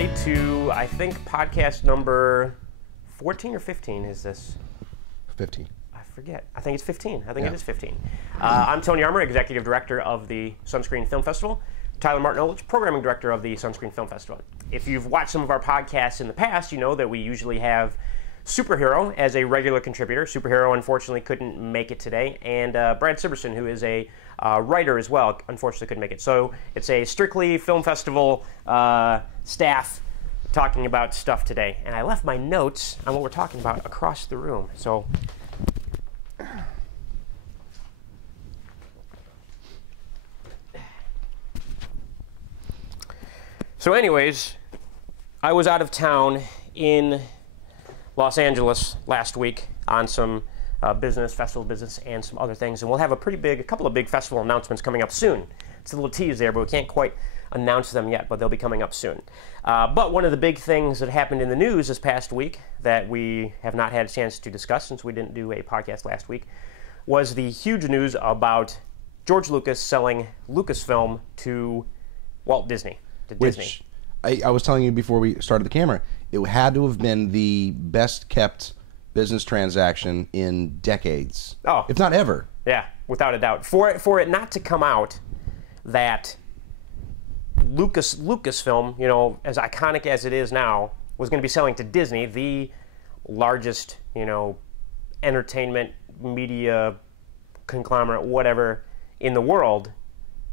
everybody, to, I think, podcast number 14 or 15 is this? 15. I forget. I think it's 15. I think it is 15. I'm Tony Armour, Executive Director of the Sunscreen Film Festival. Tyler Martin-Olich, Programming Director of the Sunscreen Film Festival. If you've watched some of our podcasts in the past, you know that we usually have Superhero as a regular contributor. Superhero, unfortunately, couldn't make it today. And Brad Siberson, who is a writer as well, unfortunately couldn't make it. So it's a strictly film festival staff talking about stuff today. And I left my notes on what we're talking about across the room. So anyways, I was out of town in Los Angeles last week on some festival business, and some other things. And we'll have a couple of big festival announcements coming up soon. It's a little tease there, but we can't quite announce them yet, but they'll be coming up soon. But one of the big things that happened in the news this past week that we have not had a chance to discuss since we didn't do a podcast last week was the huge news about George Lucas selling Lucasfilm to Walt Disney. Which I was telling you before we started the camera, it had to have been the best kept business transaction in decades, if not ever. Yeah, without a doubt. For it not to come out that Lucasfilm, you know, as iconic as it is now, was going to be selling to Disney, the largest, you know, entertainment media conglomerate, whatever, in the world.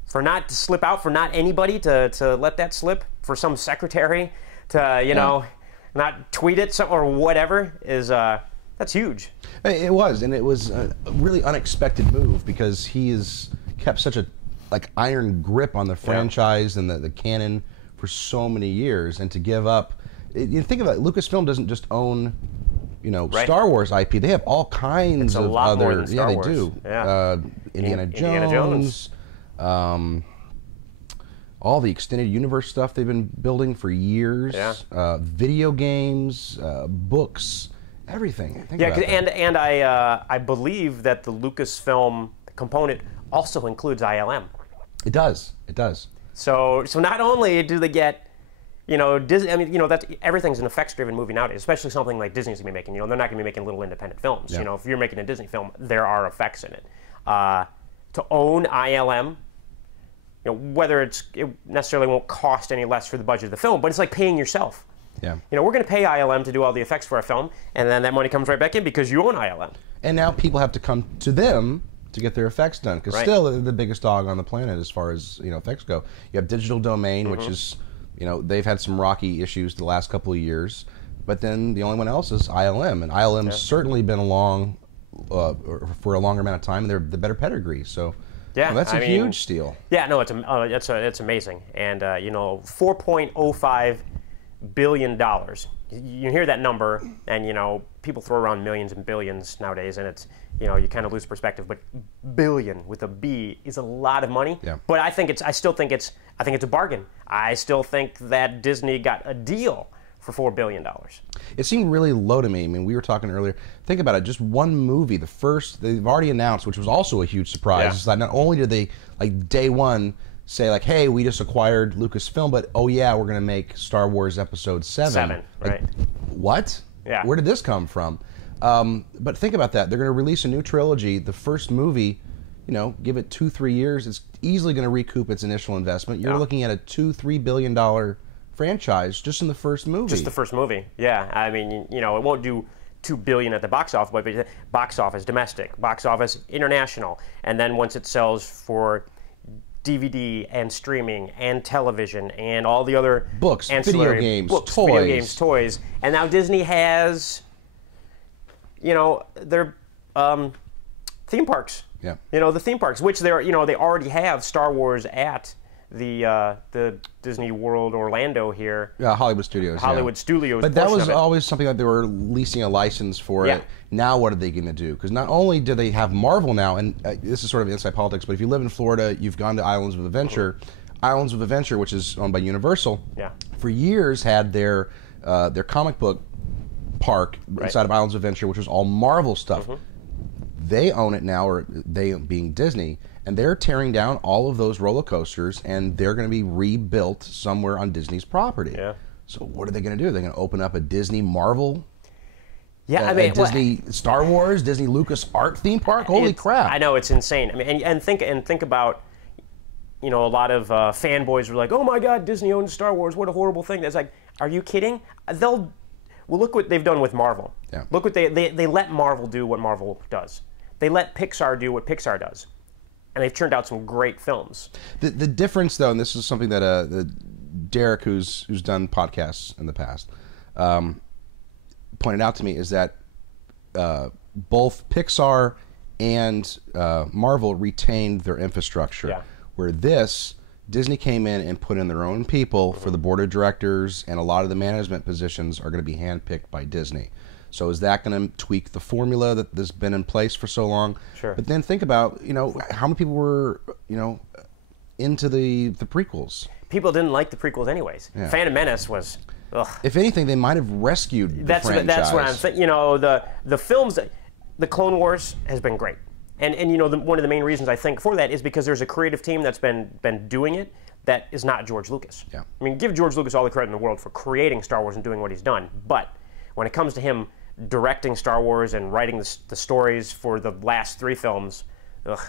For not to slip out, for not anybody to let that slip, for some secretary to, you know, not tweet it or whatever, is that's huge. It was, and it was a really unexpected move because he has kept such a iron grip on the franchise and the canon for so many years, and to give up, you think about it, Lucasfilm doesn't just own, you know, Star Wars IP. They have all kinds of lot other. More than Star Wars. They do. Yeah. Indiana Jones. All the extended universe stuff they've been building for years. Yeah. Video games, books, everything. And I believe that the Lucasfilm component also includes ILM. It does. It does. So not only do they get, you know, Disney. I mean, you know, that's everything's an effects-driven movie nowadays, especially something like Disney's gonna be making. You know, they're not gonna be making little independent films. Yeah. You know, if you're making a Disney film, there are effects in it. To own ILM, you know, whether it necessarily won't cost any less for the budget of the film, but it's like paying yourself. Yeah. You know, we're going to pay ILM to do all the effects for our film, and then that money comes right back in because you own ILM. And now people have to come to them to get their effects done, because still they're the biggest dog on the planet as far as, you know, effects go. You have Digital Domain, which is, you know, they've had some rocky issues the last couple of years, but then the only one else is ILM, and ILM's certainly been along for a longer amount of time, and they're the better pedigree. So. Yeah, well, that's a huge steal. Yeah, no, it's amazing, and you know, $4.05 billion. You hear that number, and you know, people throw around millions and billions nowadays, and it's, you know, you kind of lose perspective. But billion with a B is a lot of money. Yeah. But I think I think it's a bargain. I still think that Disney got a deal for $4 billion. It seemed really low to me. I mean, we were talking earlier. Think about it. Just one movie, the first they've already announced, which was also a huge surprise. Is that not only did they, like, day one say, like, hey, we just acquired Lucasfilm, but oh yeah, we're going to make Star Wars Episode 7. Right. What? Yeah. Where did this come from? But think about that. They're going to release a new trilogy. The first movie, you know, give it 2-3 years, it's easily going to recoup its initial investment. You're looking at a $2-3 billion franchise just in the first movie. Just the first movie, yeah. I mean, you know, it won't do $2 billion at the box office, but box office domestic, box office international, and then once it sells for DVD and streaming and television and all the other books, ancillary video games, toys, and now Disney has, you know, their theme parks. Yeah. You know, the theme parks, which they already have Star Wars at the Disney World Orlando here. Yeah, Hollywood Studios. Studios. But that was always something that they were leasing a license for it. Now what are they going to do? Because not only do they have Marvel now, and this is sort of inside politics, but if you live in Florida, you've gone to Islands of Adventure. Islands of Adventure, which is owned by Universal, for years had their comic book park inside of Islands of Adventure, which was all Marvel stuff. They own it now, or they being Disney, and they're tearing down all of those roller coasters, and they're going to be rebuilt somewhere on Disney's property. So what are they going to do? They're going to open up a Disney Marvel, yeah, I mean, Disney Star Wars, Disney Lucas Art theme park. Holy crap! I know, it's insane. I mean, and think about, you know, a lot of fanboys were like, "Oh my God, Disney owns Star Wars. What a horrible thing." That's like, are you kidding? Well, look what they've done with Marvel. Yeah. Look what they let Marvel do what Marvel does. They let Pixar do what Pixar does, and they've turned out some great films. The difference, though, and this is something that Derek, who's done podcasts in the past, pointed out to me, is that both Pixar and Marvel retained their infrastructure. Yeah. Where Disney came in and put in their own people for the board of directors, and a lot of the management positions are going to be handpicked by Disney. So is that going to tweak the formula that has been in place for so long? Sure. But then think about, you know, how many people were, you know, into the prequels? People didn't like the prequels anyways. Yeah. Phantom Menace was, ugh. If anything, they might have rescued the franchise. That's what I'm saying. You know, the films, the Clone Wars has been great. And you know, one of the main reasons I think for that is because there's a creative team that's been doing it that is not George Lucas. Yeah. I mean, give George Lucas all the credit in the world for creating Star Wars and doing what he's done. But when it comes to him directing Star Wars and writing the stories for the last 3 films, ugh.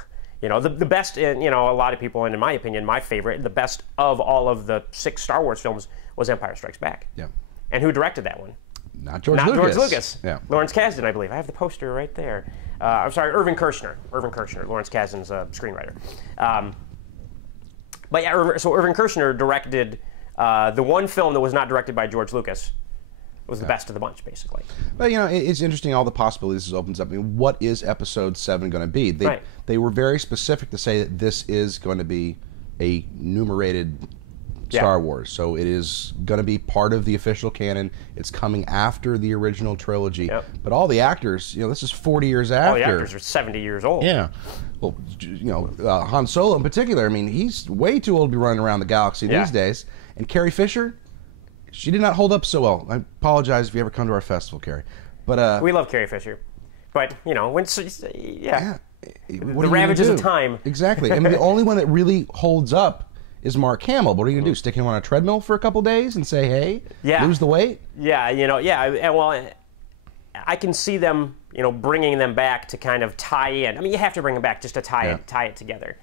You know, the best, you know, a lot of people, and in my opinion, my favorite, the best of all of the 6 Star Wars films was Empire Strikes Back. Yeah. And who directed that one? Not George Lucas. George Lucas. Yeah. Lawrence Kasdan, I believe. I have the poster right there. I'm sorry, Irving Kershner. Lawrence Kasdan's a screenwriter. But yeah, so Irving Kershner directed the one film that was not directed by George Lucas. It was the best of the bunch, basically. But, you know, it's interesting, all the possibilities this opens up. I mean, what is Episode 7 going to be? They were very specific to say that this is going to be a numerated Star Wars. So it is going to be part of the official canon. It's coming after the original trilogy. Yep. But all the actors, you know, this is 40 years after. All the actors are 70 years old. Yeah. Well, you know, Han Solo in particular, I mean, he's way too old to be running around the galaxy these days. And Carrie Fisher, she did not hold up so well. I apologize if you ever come to our festival, Carrie. But we love Carrie Fisher. But, you know, when the ravages of time. Exactly. I mean, the only one that really holds up is Mark Hamill. What are you going to do? Stick him on a treadmill for a couple days and say, hey, lose the weight? Yeah, you know, well, I can see them, you know, bringing them back to kind of tie in. I mean, you have to bring them back just to tie it together.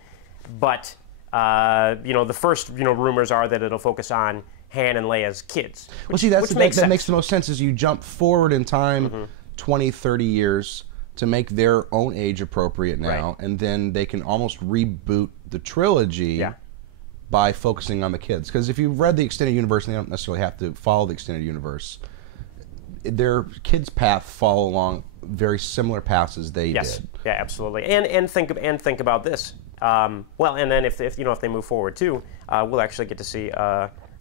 But, you know, the first, you know, rumors are that it'll focus on Han and Leia's kids. Well, see, that makes the most sense is you jump forward in time 20, 30 years to make their own age appropriate now, and then they can almost reboot the trilogy by focusing on the kids. Because if you've read the extended universe, and they don't necessarily have to follow the extended universe, their kids' path follow along very similar paths as they did. Yeah, absolutely. And think about this. Well, and then if you know, if they move forward too, we'll actually get to see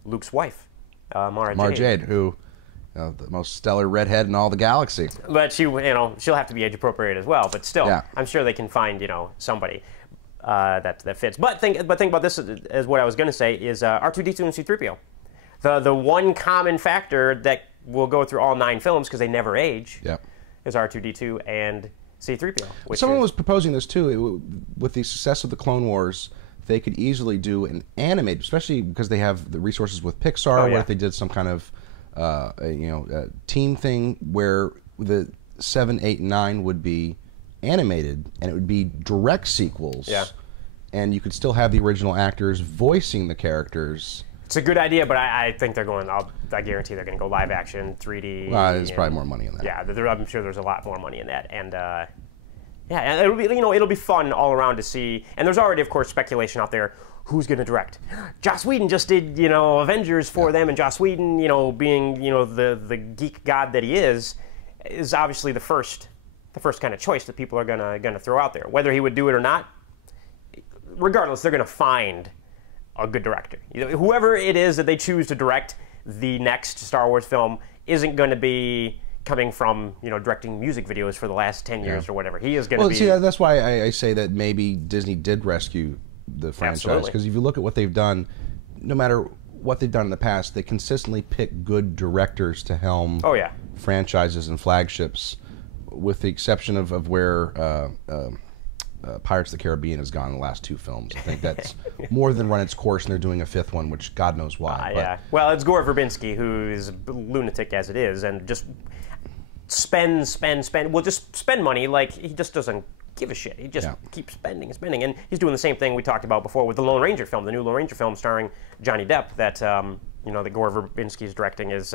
Luke's wife, Mara Jade, who the most stellar redhead in all the galaxy. But she'll have to be age appropriate as well. But still, I'm sure they can find, you know, somebody that fits. But think about this as what I was going to say is R2-D2 and C-3PO. The one common factor that will go through all 9 films because they never age is R2-D2 and C-3PO. Someone was proposing this too. With the success of the Clone Wars, they could easily do an animated, especially because they have the resources with Pixar, where if they did some kind of team thing where the 7, 8, 9 would be animated, and it would be direct sequels. And you could still have the original actors voicing the characters. It's a good idea, but I think they're going. I guarantee they're going to go live action, 3D. There's probably more money in that. Yeah, I'm sure there's a lot more money in that, and and it'll be, you know, it'll be fun all around to see. And there's already, of course, speculation out there. Who's going to direct? Joss Whedon just did, you know, Avengers for them, and Joss Whedon, you know, being, you know, the geek god that he is obviously the first kind of choice that people are gonna throw out there. Whether he would do it or not, regardless, they're going to find a good director. You know, whoever it is that they choose to direct the next Star Wars film isn't going to be coming from, you know, directing music videos for the last 10 years or whatever. He is going to be... Well, see, that's why I say that maybe Disney did rescue the franchise. Because if you look at what they've done, no matter what they've done in the past, they consistently pick good directors to helm franchises and flagships, with the exception of where Pirates of the Caribbean has gone in the last 2 films. I think that's more than run its course, and they're doing a 5th one, which God knows why. Yeah. Well, it's Gore Verbinski, who is a lunatic as it is, and just spend. Well, just spend money like he just doesn't give a shit. He just keeps spending and spending. And he's doing the same thing we talked about before with the Lone Ranger film, the new Lone Ranger film starring Johnny Depp that, that Gore Verbinski is directing is...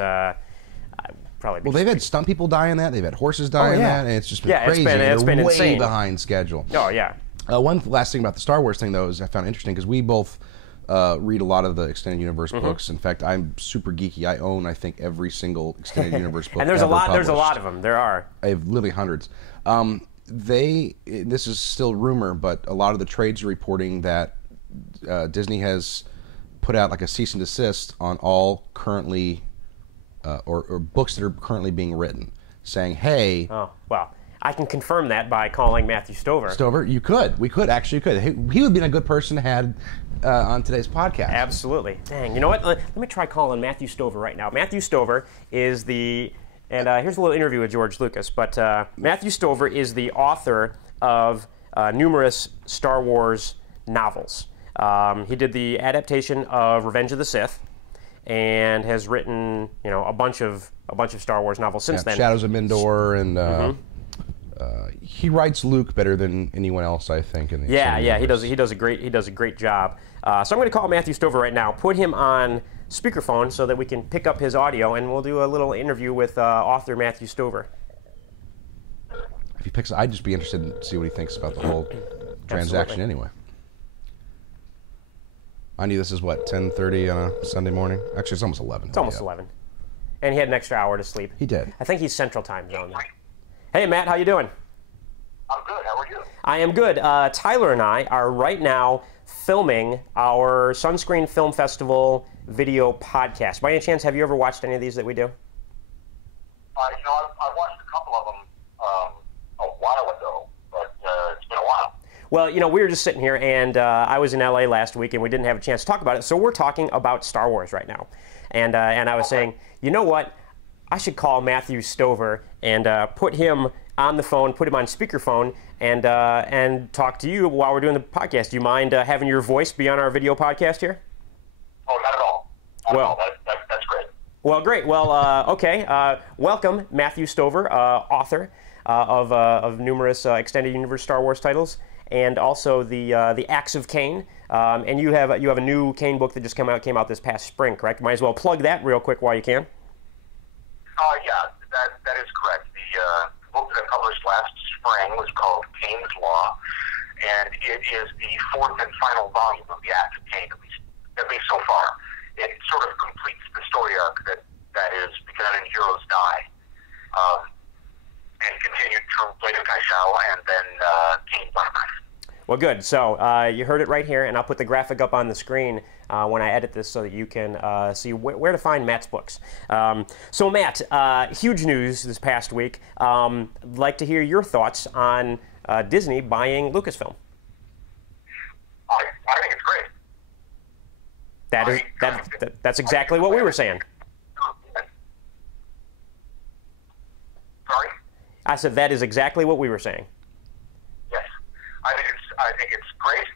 Probably. Well, they've had stunt people die in that. They've had horses die in that, and it's just been crazy. It's been way insane. behind schedule. Oh yeah. One last thing about the Star Wars thing, though, is I found interesting because we both read a lot of the extended universe books. In fact, I'm super geeky. I own, I think, every single extended universe book. And there's ever a lot. published. There's a lot of them. There are. I have literally hundreds. This is still rumor, but a lot of the trades are reporting that Disney has put out like a cease and desist on all currently. Or books that are currently being written, saying, hey... Oh, well, I can confirm that by calling Matthew Stover. Stover, you could. We could, actually could. He would be a good person to have on today's podcast. Absolutely. Dang, you know what? Let me try calling Matthew Stover right now. Matthew Stover is the... And here's a little interview with George Lucas, but Matthew Stover is the author of numerous Star Wars novels. He did the adaptation of Revenge of the Sith, and has written, a bunch of Star Wars novels since then. Shadows of Mindor, and he writes Luke better than anyone else, I think. In the he does a great job. So I'm going to call Matthew Stover right now, put him on speakerphone so that we can pick up his audio, and we'll do a little interview with author Matthew Stover. If he picks, I'd just be interested to see what he thinks about the whole transaction anyway. I knew this is, 10:30 on a Sunday morning? Actually, it's almost 11. It's almost 11. And he had an extra hour to sleep. He did. I think he's Central Time Zone. Hey, Matt, how you doing? I'm good. How are you? I am good. Tyler and I are right now filming our Sunscreen Film Festival video podcast. By any chance, have you ever watched any of these that we do? I've watched a couple of them a while ago, but it's been a while. Well, we were just sitting here, and I was in LA last week, and we didn't have a chance to talk about it, so we're talking about Star Wars right now. And I was saying, you know what? I should call Matthew Stover and put him on the phone, put him on speakerphone, and talk to you while we're doing the podcast. Do you mind having your voice be on our video podcast here? Oh, not at all. Not at all. That's great. Well, great. Well, okay. Welcome, Matthew Stover, author of numerous extended universe Star Wars titles, and also the Acts of Cain. And you have a new Cain book that just came out this past spring, correct? Might as well plug that real quick while you can. Yeah, that is correct. The book that I published last spring was called Cain's Law, and it is the 4th and final volume of the Acts of Cain, at least so far. It sort of completes the story arc that is begun in Heroes Die, and continued through Blade of Kai Shao and then Cain Black Knife. Well, good. So you heard it right here, and I'll put the graphic up on the screen when I edit this so that you can see where to find Matt's books. So, Matt, huge news this past week. I'd like to hear your thoughts on Disney buying Lucasfilm. I think it's great. That's exactly what we were saying. Sorry? I said that is exactly what we were saying. Yes, I think it's great.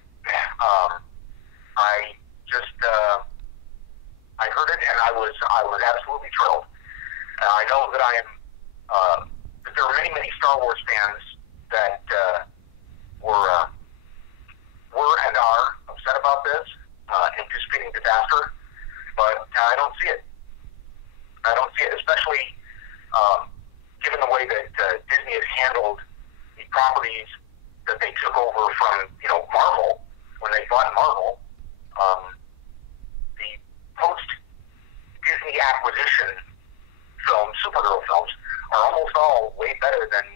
I heard it and I was absolutely thrilled. I know that that there are many Star Wars fans that were and are upset about this, anticipating disaster, but I don't see it. I don't see it, especially given the way that Disney has handled the properties that they took over from, Marvel, when they bought Marvel. The post-Disney acquisition films, superhero films, are almost all way better than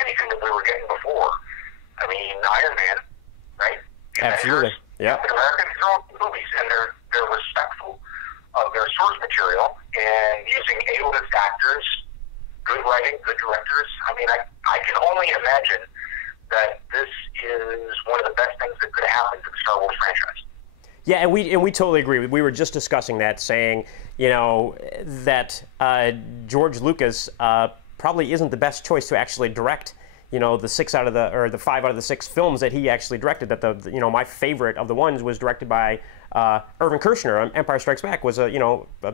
anything that we were getting before. I mean, Iron Man, right? Absolutely. Yeah. The Americans are all movies, and they're respectful of their source material and using A-list actors, good writing, good directors. I mean, I can only imagine that this is one of the best things that could happen to the Star Wars franchise. Yeah, and we totally agree. We were just discussing that, saying, that George Lucas probably isn't the best choice to actually direct, you know, the 5 out of the 6 films that he actually directed. That you know, my favorite of the ones was directed by Irvin Kershner. Empire Strikes Back was a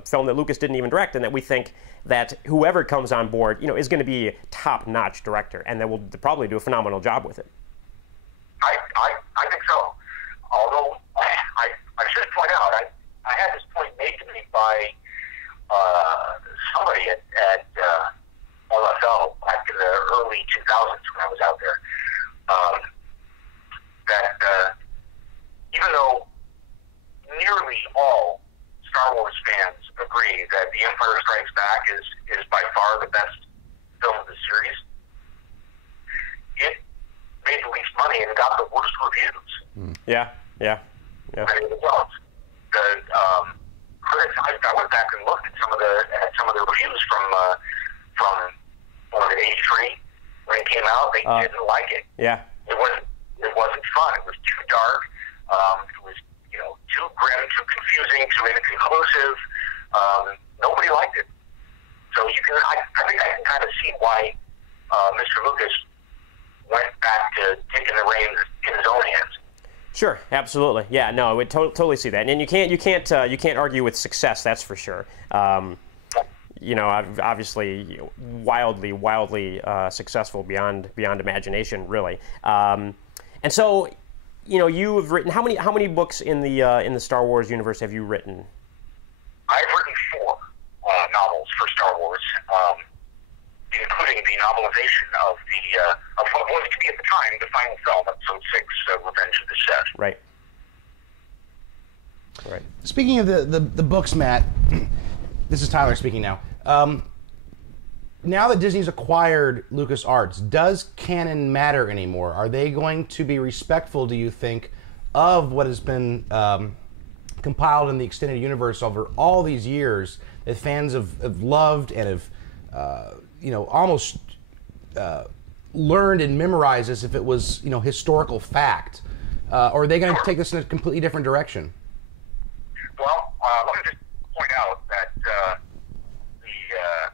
film that Lucas didn't even direct, and that we think that whoever comes on board, you know, is going to be a top-notch director, and that will probably do a phenomenal job with it. I think so. Although I should point out, I had this point made to me by somebody at LFL back in the early 2000s when I was out there, that even though nearly all Star Wars fans agree that The Empire Strikes Back is by far the best film of the series, it made the least money and got the worst reviews. Yeah. I mean, the results. The critics. I went back and looked at some of the reviews from '83 when it came out. They didn't like it. Yeah. It wasn't fun. It was too dark. It was, you know, too grim, too confusing, too inconclusive. Nobody liked it. So you can. I think I can kind of see why Mr. Lucas went back to taking the reins in his own hands. Sure, absolutely. Yeah, no, I would totally see that. And you can't argue with success. That's for sure. You know, obviously, wildly successful beyond imagination, really. And so, you know, you have written how many books in the Star Wars universe have you written? I've written 4 novels for Star Wars, including the novelization of what was to be at the time the final film, Episode 6, Revenge of the Sith. Right. Speaking of the books, Matt, this is Tyler speaking now. Now that Disney's acquired LucasArts, does canon matter anymore? Are they going to be respectful, do you think, of what has been compiled in the extended universe over all these years that fans have loved and have almost learned and memorized as if it was, you know, historical fact? Or are they going to take this in a completely different direction? Well, let me just point out that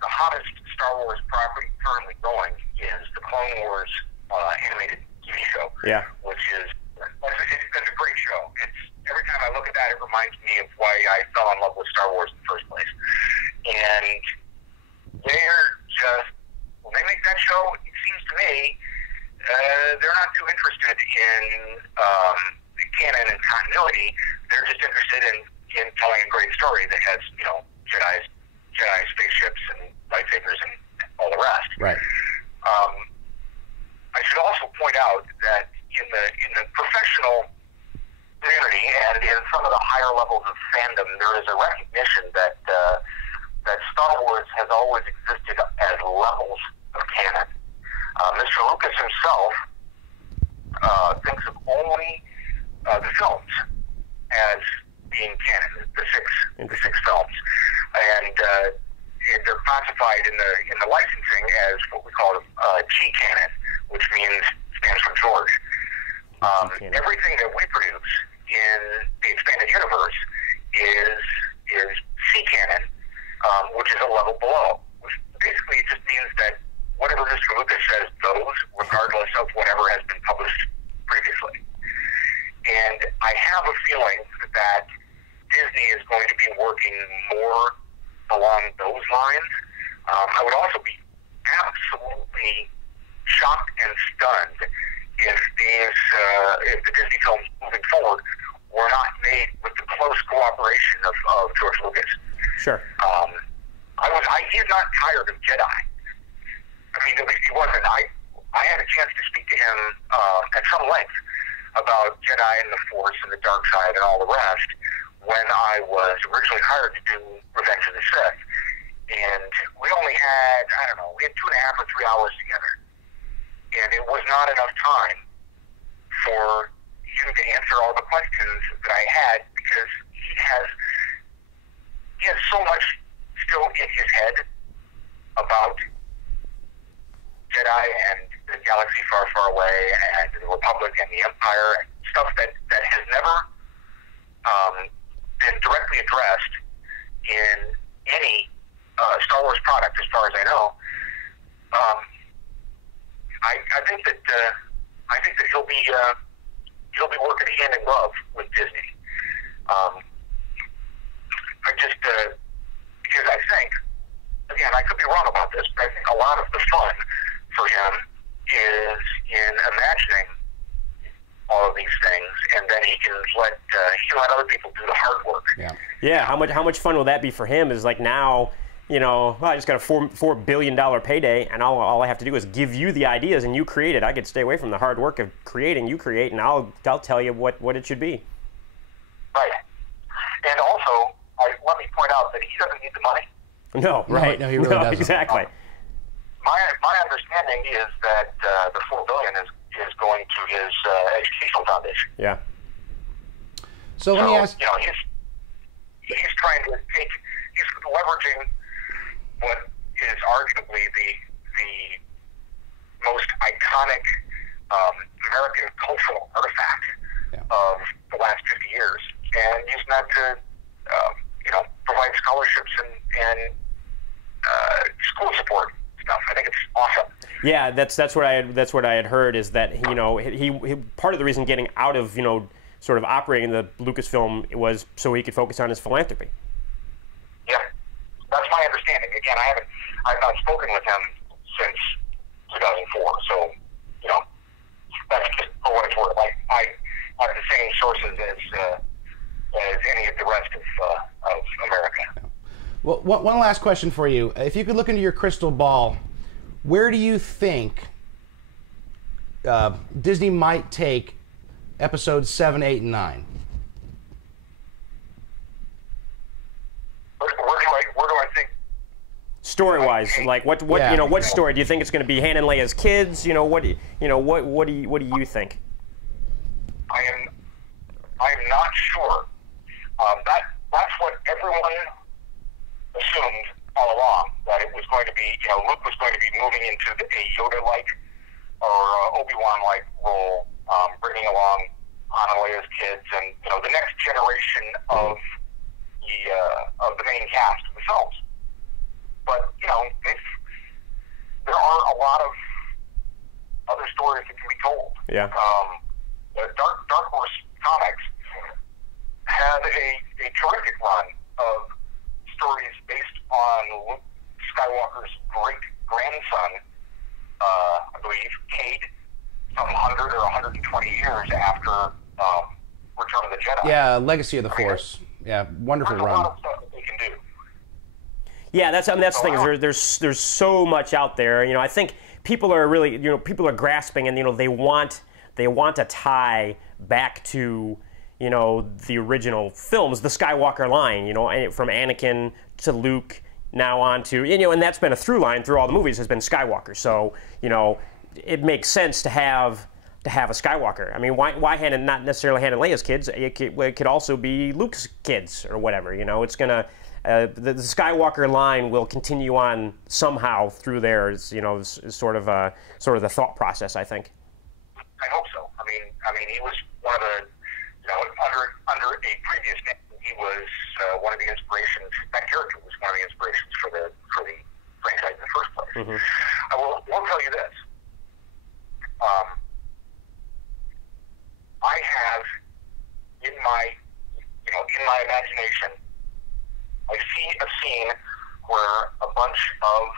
the hottest Star Wars property currently going is the Clone Wars animated TV show. Yeah. Which is it's a great show. It's every time I look at that, it reminds me of why I fell in love with Star Wars in the first place. And they're just, when they make that show, it seems to me they're not too interested in canon and continuity. They're just interested in telling a great story that has, you know, Jedi spaceships and lightsabers and all the rest. Right. I should also point out that in the professional community and in some of the higher levels of fandom, there is a recognition that Star Wars has always existed as levels of canon. Mr. Lucas himself thinks of only the films as being canon, the six films, and they're classified in the licensing as what we call G canon, which stands for George. Everything that we produce in the expanded universe is C canon, which is a level below. Which basically just means that whatever Mr. Lucas says goes, regardless of whatever has been published previously. And I have a feeling that Disney is going to be working more along those lines. I would also be absolutely shocked and stunned if the Disney films moving forward were not made with the close cooperation of George Lucas. Sure. He's not tired of Jedi. I mean, he wasn't. I had a chance to speak to him at some length about Jedi and the Force and the dark side and all the rest when I was originally hired to do Revenge of the Sith. And we only had, we had 2.5 or 3 hours together. And it was not enough time for him to answer all the questions that I had because he has so much still in his head about Jedi and the galaxy far, far away and the Republic and the Empire, stuff that has never been directly addressed in any Star Wars product, as far as I know. I think think a lot of the fun for him is in imagining all of these things, and then he can let other people do the hard work. Yeah. Yeah. How much fun will that be for him? Is like now, you know, well, I just got a $4 billion payday, and all I have to do is give you the ideas, and you create it. I could stay away from the hard work of creating. You create, and I'll tell you what it should be. Right. And also, let me point out that he doesn't need the money. No, right? No, he really doesn't. Exactly. My understanding is that the $4 billion is going to his educational foundation. Yeah. So let me ask. You know, he's trying to he's leveraging what is arguably the most iconic American cultural artifact of the last 50 years, and using that to provide scholarships and school support stuff. I think it's awesome. Yeah, that's what I had heard, is that he part of the reason getting out of sort of operating the Lucasfilm was so he could focus on his philanthropy. Yeah, that's my understanding. Again, I've not spoken with him since 2004, so that's just for what it's worth. I have the same sources as any of the rest of America. Well, one last question for you. If you could look into your crystal ball, where do you think Disney might take episodes 7, 8, and 9? Where do I think? Story-wise, like what story do you think it's going to be? Han and Leia's kids? What do you think? I am not sure. That's what everyone assumed all along, that it was going to be, Luke was going to be moving into a Yoda-like or Obi-Wan-like role, bringing along Han and Leia's kids and the next generation of the main cast of the films. But there are a lot of other stories that can be told. Yeah. Dark Horse Comics had a terrific run of stories based on Luke Skywalker's great-grandson, I believe, Cade, some 100 or 120 years after Return of the Jedi. Yeah, Legacy of the Force. Yeah, wonderful There's run. a lot of stuff that they can do. Yeah, that's the thing. There's so much out there. I think people are really people are grasping, and they want a tie back to the original films, the Skywalker line. From Anakin to Luke, now on to and that's been a through line through all the movies, has been Skywalker. So it makes sense to have a Skywalker. I mean, why not necessarily Han and Leia's kids? It could also be Luke's kids or whatever. It's gonna. The Skywalker line will continue on somehow through there. Is sort of the thought process, I think. I hope so. I mean, he was one of the under a previous name, he was one of the inspirations. That character was one of the inspirations for the franchise in the first place. Mm-hmm. I will tell you this. I have in my imagination, I see a scene where a bunch of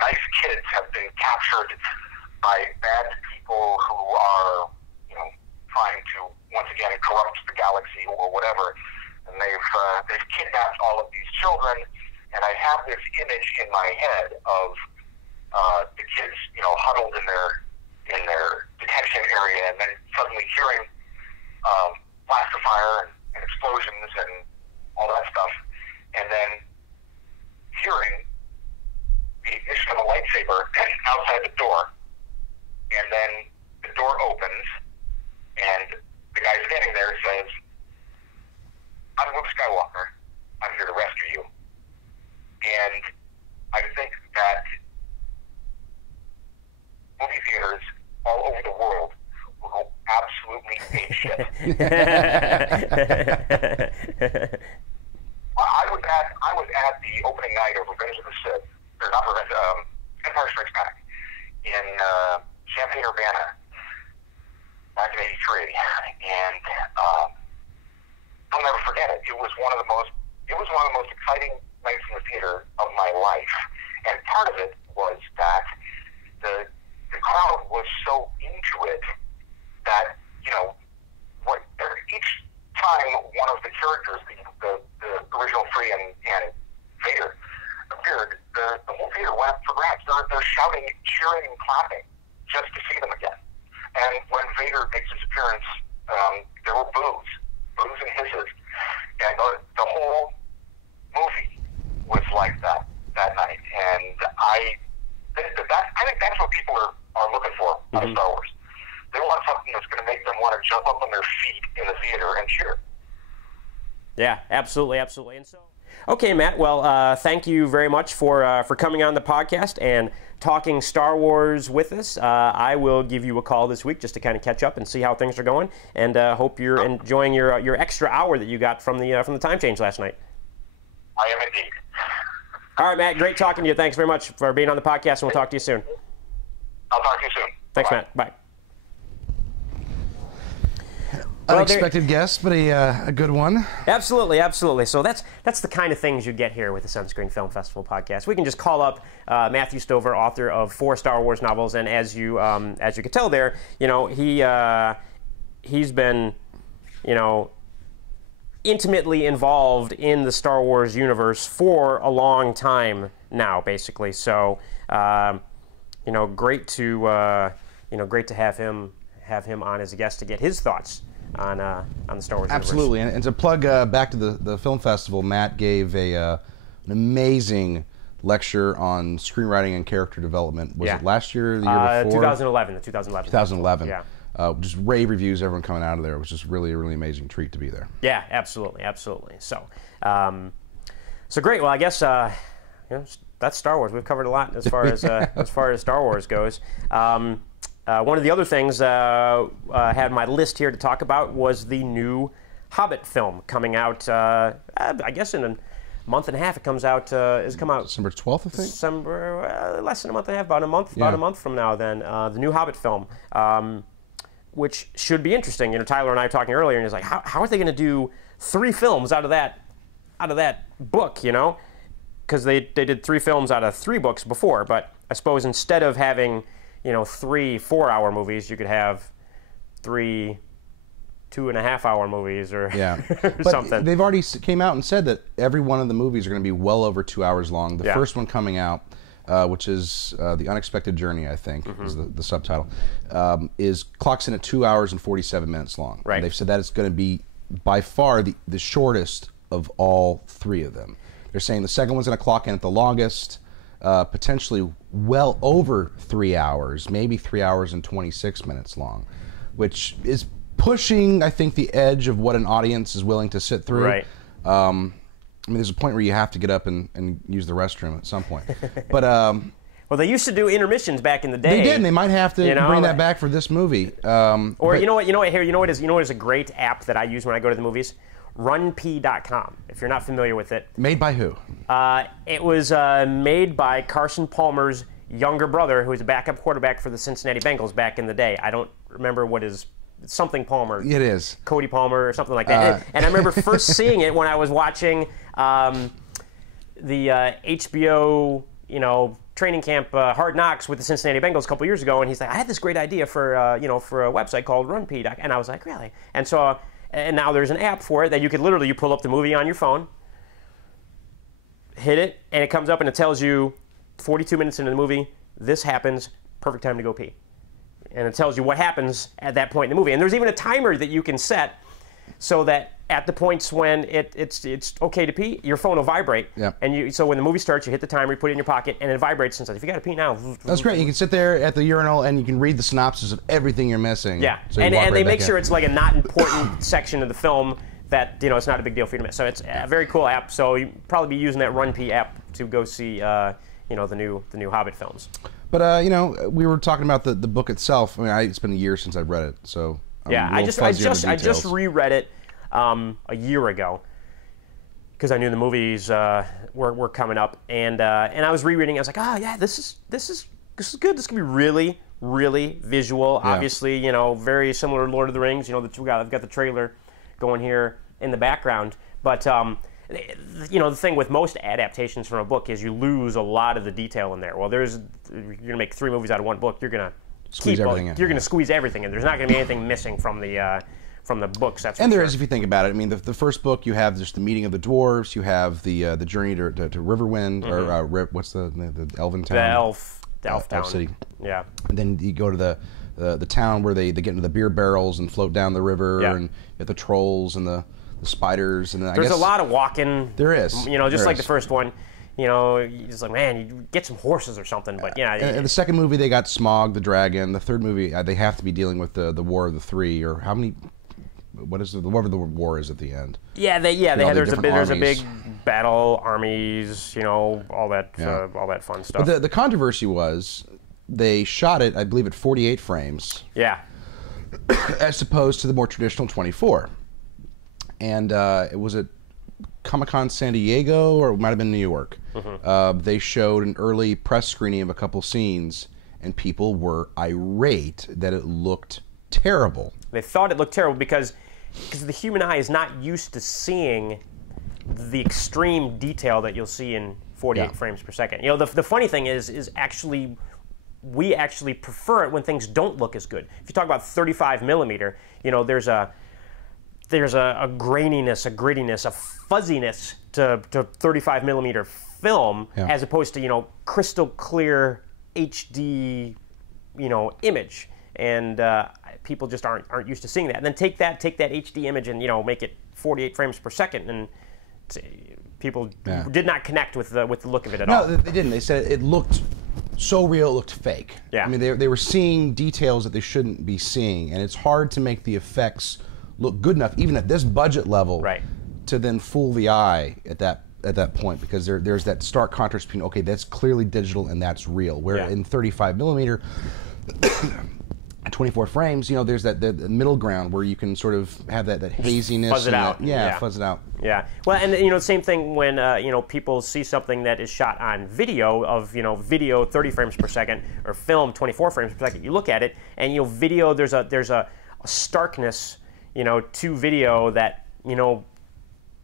nice kids have been captured by bad people who are trying to once again corrupt the galaxy or whatever, and they've kidnapped all of these children, and I have this image in my head of the kids huddled in their detention area, and then suddenly hearing blast of fire and explosions and all that stuff, and then hearing the ignition of a lightsaber outside the door, and then the door opens, and the guy standing there says, "I'm Luke Skywalker. I'm here to rescue you." And I think that movie theaters all over the world will go absolutely apeshit. I was at the opening night of Revenge of the Sith, or not Revenge, Empire Strikes Back, in Champaign, Urbana, back in '83, and I'll never forget it. It was one of the most exciting nights in the theater my life. And part of it was that the crowd was so into it that, you know, each time one of the characters, the original three and Vader appeared, the whole theater went up for grabs. They're shouting, cheering, and clapping just to see them again. And when Vader makes his appearance, there were boos and hisses, and the whole movie was like that night. And I think that's what people are looking for out of Star Wars. They want something that's going to make them want to jump up on their feet in the theater and cheer. Yeah, absolutely. And so, okay, Matt. Well, thank you very much for coming on the podcast and talking Star Wars with us. I will give you a call this week just to kind of catch up and see how things are going, and hope you're enjoying your extra hour that you got from the time change last night. I am indeed. All right, Matt. Great talking to you. Thanks very much for being on the podcast, and we'll talk to you soon. I'll talk to you soon. Thanks, Bye. Matt. Bye. Unexpected guest, but a good one. Absolutely. So that's the kind of things you get here with the Sunscreen Film Festival podcast. We can just call up Matthew Stover, author of 4 Star Wars novels, and as you could tell there, you know, he's been, you know, intimately involved in the Star Wars universe for a long time now, basically. So, you know, great to have him on as a guest to get his thoughts on the Star Wars Absolutely. universe. And to plug back to the film festival, Matt gave an amazing lecture on screenwriting and character development. Was it last year or the year before? 2011. 2011. Yeah. Just rave reviews, everyone coming out of there. It was just really a really amazing treat to be there. Yeah, absolutely. So, so great. Well, I guess you know, that's Star Wars. We've covered a lot as far as Star Wars goes. One of the other things I had on my list here to talk about was the new Hobbit film coming out. I guess in a month and a half. It comes out. It's come out December 12th, I think. December, less than a month and a half, about a month from now. Then the new Hobbit film, which should be interesting. You know, Tyler and I were talking earlier, and he's like, how are they going to do 3 films out of that book? You know, because they did 3 films out of 3 books before, but I suppose instead of having, you know, 3 4-hour movies, you could have 3 2.5-hour movies or something. But they've already came out and said that every one of the movies are going to be well over 2 hours long. The first one coming out, which is The Unexpected Journey, I think, is the subtitle, clocks in at 2 hours and 47 minutes long. Right. And they've said that it's going to be by far the shortest of all 3 of them. They're saying the second one's going to clock in at the longest, potentially well over 3 hours, maybe 3 hours and 26 minutes long, which is pushing, I think, the edge of what an audience is willing to sit through. Right. I mean, there's a point where you have to get up and use the restroom at some point. But well, they used to do intermissions back in the day. they did, and they might have to bring that back for this movie. Or you know what is a great app that I use when I go to the movies? RunP.com. If you're not familiar with it. Made by who? It was made by Carson Palmer's younger brother, who was a backup quarterback for the Cincinnati Bengals back in the day. I don't remember what his something Palmer. It is Cody Palmer or something like that. And I remember first seeing it when I was watching the HBO, training camp Hard Knocks with the Cincinnati Bengals a couple years ago, and he's like, I had this great idea for for a website called RunP. And I was like, really? And so, and now there's an app for it that you pull up the movie on your phone, hit it, and it comes up and it tells you 42 minutes into the movie, this happens, perfect time to go pee. And it tells you what happens at that point in the movie. And there's even a timer that you can set so that at the points when it's okay to pee, your phone will vibrate. Yep. And so when the movie starts, you hit the timer, you put it in your pocket, and it vibrates and says, if you got to pee now. That's great. You can sit there at the urinal and you can read the synopsis of everything you're missing. Yeah. So and they make sure it's like a not important section of the film that, it's not a big deal for you to miss. So it's a very cool app. So you probably be using that RunP app to go see, the new Hobbit films. But we were talking about the book itself. I mean, it's been a year since I've read it, so I just reread it a year ago because I knew the movies were coming up, and I was rereading. I was like, this is good. This could be really, really visual. Yeah. Obviously, very similar to Lord of the Rings. I've got the trailer going here in the background, but you know, the thing with most adaptations from a book is you lose a lot of the detail in there. Well, you're going to make 3 movies out of 1 book. You're going to Squeeze everything in. You're going to squeeze everything in. There's not going to be anything missing from the books. That's and for there sure. is, if you think about it. I mean, the first book, you have just the meeting of the dwarves. You have the journey to Riverwind, or what's the Elven town? The elf town. City. Yeah. And then you go to the town where they get into the beer barrels and float down the river, and you have the trolls and the spiders. And there's a lot of walking. There is. You know, just there like is. the first one. You know, you're just like, man, you get some horses or something. But yeah. And the second movie, they got Smaug the dragon. The third movie, they have to be dealing with the War of the Three, or how many? What is whatever the war is at the end? Yeah, there's a big battle, armies, you know, all that fun stuff. But the controversy was they shot it, I believe, at 48 frames. Yeah. As opposed to the more traditional 24. And it was at Comic-Con San Diego, or it might have been New York. They showed an early press screening of a couple scenes, and people were irate that it looked terrible. They thought it looked terrible because the human eye is not used to seeing the extreme detail that you'll see in 48 frames per second. You know, the funny thing is actually we actually prefer it when things don't look as good. If you talk about 35 millimeter, you know, there's a graininess, a grittiness, a fuzziness to 35 millimeter film as opposed to, you know, crystal clear HD, you know, image. And people just aren't used to seeing that. And then take that HD image and, you know, make it 48 frames per second, and people did not connect with the look of it at all. No, they didn't. They said it looked so real, it looked fake. Yeah. I mean, they were seeing details that they shouldn't be seeing, and it's hard to make the effects look good enough, even at this budget level, to then fool the eye at that point, because there's that stark contrast between, okay, that's clearly digital and that's real. Where in 35 millimeter. At 24 frames, you know, there's the middle ground where you can sort of have that haziness. Fuzz it out. Fuzz it out. Yeah. Well, and, you know, same thing when, you know, people see something that is shot on video of, you know, video 30 frames per second or film 24 frames per second. You look at it and, you know, video, there's a starkness, you know, to video that, you know,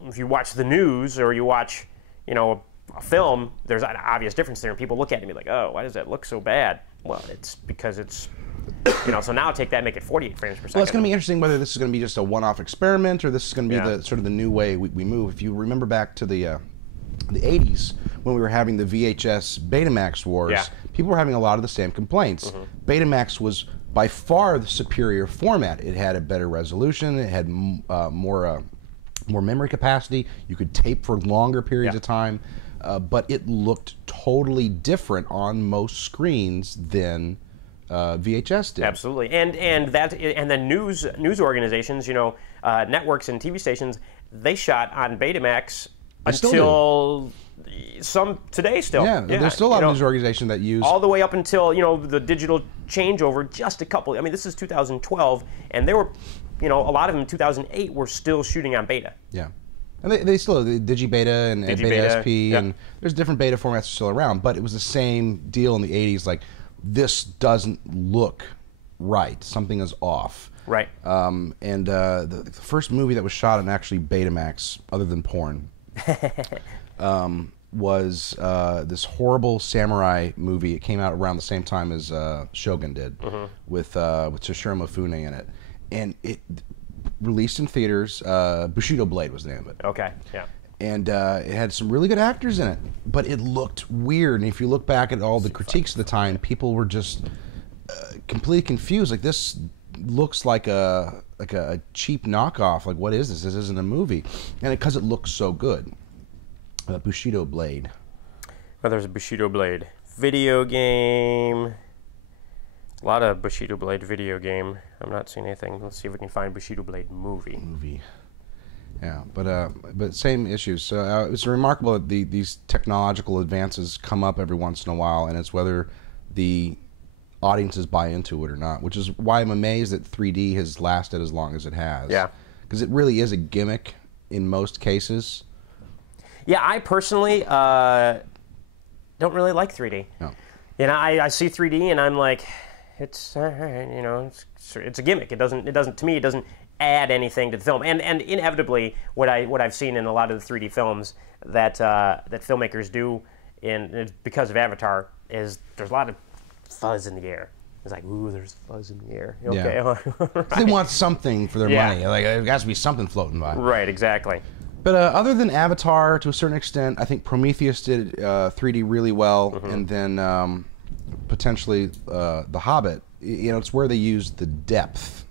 if you watch the news or you watch, you know, a film, there's an obvious difference there, and people look at it and be like, oh, why does that look so bad? Well, it's because it's, you know, so now take that and make it 48 frames per second. Well, it's going to be interesting whether this is going to be just a one-off experiment or this is going to be the sort of the new way we move. If you remember back to the 80s when we were having the VHS Betamax wars, people were having a lot of the same complaints. Betamax was by far the superior format. It had a better resolution. It had more memory capacity. You could tape for longer periods of time, but it looked totally different on most screens than VHS did. Absolutely, and the news organizations, you know, networks and TV stations, they shot on Betamax until some today still. Yeah, there's still a lot of news organizations that use all the way up until, you know, the digital changeover. Just a couple. I mean, this is 2012, and they were, you know, a lot of them in 2008 were still shooting on beta. Yeah. And they still have the Digibeta and Beta SP, and there's different beta formats still around, but it was the same deal in the 80s, like, this doesn't look right. Something is off. Right. The first movie that was shot on actually Betamax, other than porn, was this horrible samurai movie. It came out around the same time as Shogun did, with Toshiro Mifune in it. And it released in theaters. Bushido Blade was the name of it. Okay, yeah. And it had some really good actors in it, but it looked weird. And if you look back at all the critiques of the time, people were just completely confused. Like, this looks like a cheap knockoff. Like, what is this? This isn't a movie. And because it looks so good. Bushido Blade. Well, there's a Bushido Blade video game. A lot of Bushido Blade video game. I'm not seeing anything. Let's see if we can find Bushido Blade movie. Yeah, but same issues. So it's remarkable that these technological advances come up every once in a while, and it's whether the audiences buy into it or not, which is why I'm amazed that 3D has lasted as long as it has. Yeah. Because it really is a gimmick in most cases. Yeah, I personally don't really like 3D. No. You know, I see 3D and I'm like, it's you know, it's a gimmick. It doesn't to me, it doesn't add anything to the film. And inevitably, what I've seen in a lot of the 3D films that filmmakers do because of Avatar is there's a lot of fuzz in the air. It's like, ooh, there's fuzz in the air. Okay. Yeah. Right. They want something for their money. Like, there has to be something floating by. Right, exactly. But other than Avatar, to a certain extent, I think Prometheus did 3D really well, and then potentially The Hobbit. You know, it's where they use the depth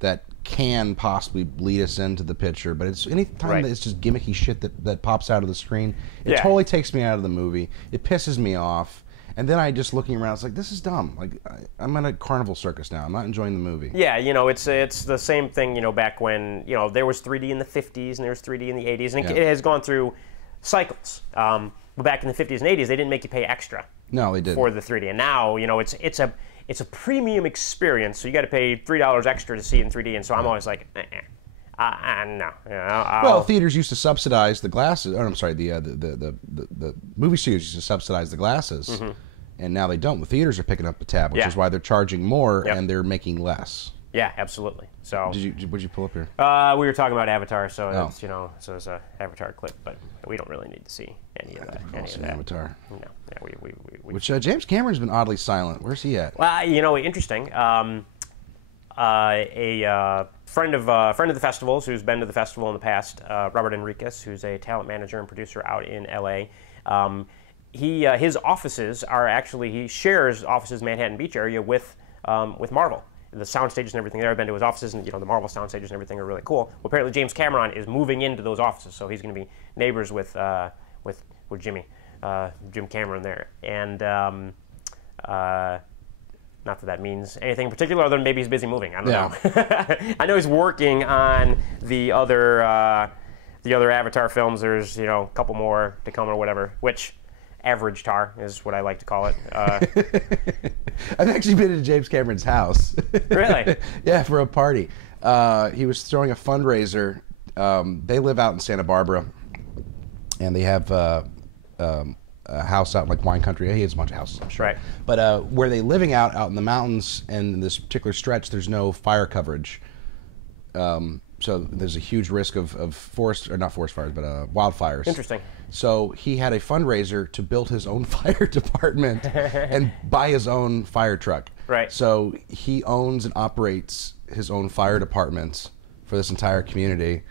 that can possibly lead us into the picture. But it's any time that it's just gimmicky shit that pops out of the screen, it totally takes me out of the movie. It pisses me off. And then I just looking around, it's like, this is dumb. Like, I'm in a carnival circus now. I'm not enjoying the movie. Yeah, you know, it's the same thing, you know, back when, you know, there was 3D in the 50s and there was 3D in the 80s, and it has gone through cycles. But back in the 50s and 80s, they didn't make you pay extra. No, they didn't. For the 3D. And now, you know, it's a premium experience, so you got to pay $3 extra to see it in 3D, and so I'm always like, no. Well, theaters used to subsidize the glasses. Oh, I'm sorry, the movie studios used to subsidize the glasses, and now they don't. The theaters are picking up the tab, which is why they're charging more and they're making less. Yeah, absolutely. So, what'd you pull up here? We were talking about Avatar, so it's, you know, so it's an Avatar clip, but we don't really need to see any of that. Avatar. No, yeah, we Which James Cameron's been oddly silent. Where's he at? Well, you know, interesting. A friend of the festivals, who's been to the festival in the past, Robert Enriquez, who's a talent manager and producer out in L.A. His offices are actually, he shares offices Manhattan Beach area with Marvel. The sound stages and everything there. I've been to his offices, and you know the Marvel sound stages and everything are really cool. Well, apparently James Cameron is moving into those offices, so he's going to be neighbors with Jim Cameron there, and not that means anything in particular, other than maybe he's busy moving. I don't know. I know he's working on the other Avatar films. There's, you know, a couple more to come or whatever, which average tar is what I like to call it. I've actually been to James Cameron's house. Really? Yeah, for a party. He was throwing a fundraiser. They live out in Santa Barbara, and they have a house out in like wine country. He has a bunch of houses, I'm sure. Right. But where they're living out in the mountains and in this particular stretch, there's no fire coverage. So there's a huge risk of not forest fires, but wildfires. Interesting. So he had a fundraiser to build his own fire department and buy his own fire truck. Right. So he owns and operates his own fire department for this entire community.